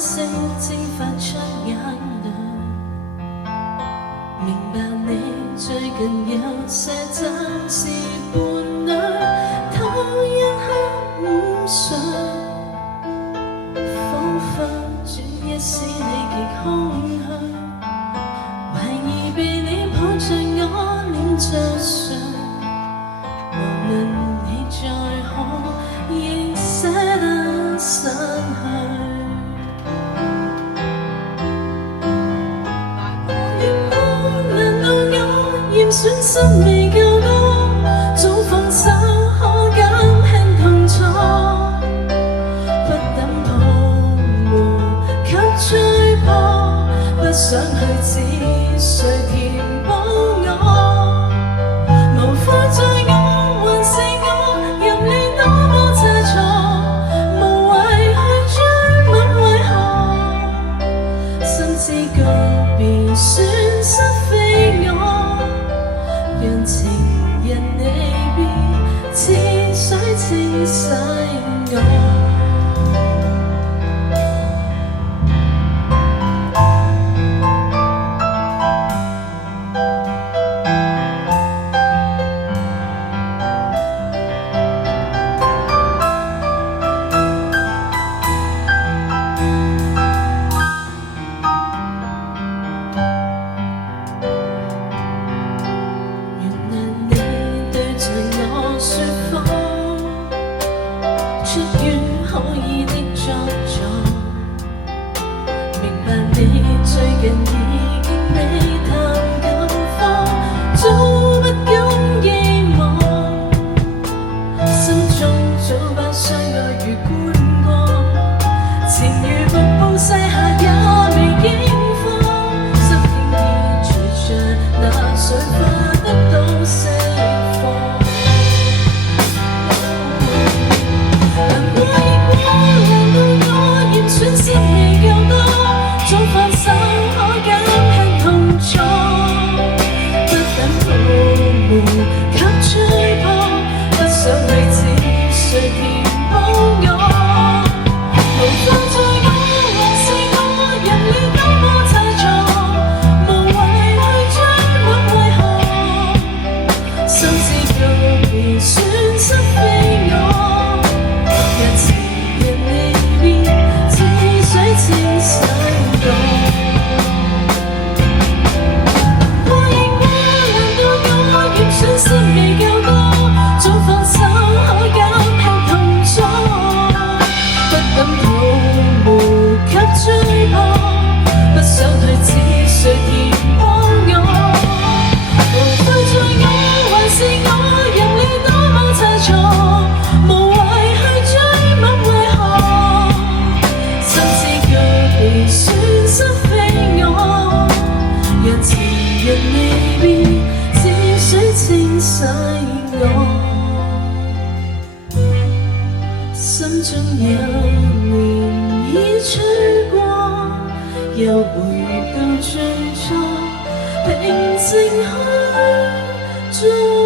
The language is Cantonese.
惜蒸發出眼淚，明白你最近有些暫時伴侶，他一刻午睡，彷彿轉一使你極空虛，懷疑被你抱着我臉着睡，無論你再好，亦捨得散去。損失未夠多，早放手可減輕痛楚，不等泡沫給吹破，不想去指誰填補我，無悔在我還是我，任你多麼猜錯，無謂去追問為何，深知告別損失非我，讓情人離別，似水清洗我。出於好意的作作，明白你最近已經未談近況，早不敢寄望，心中早把相愛如觀光，情如瀑布細下也未驚慌，心輕易隨着那水花得到釋放。損失未夠多，早放手可減輕痛楚，不等泡沫給吹破，不想去指誰填補我，無法在我還是我，任你多麼猜錯，無謂去追問為何，深知告別損失非我，讓情人離別清洗我，過亦過，難道我嫌損失未夠多？早放手可減輕痛楚，不等泡沫給吹破，不想去指誰填補我，無悔在我還是我，任你多麼猜錯，無謂去追問為何，甚至損失非我，讓情人離別，似水清洗我，心中有漣漪吹過，又回到最初，平靜去做。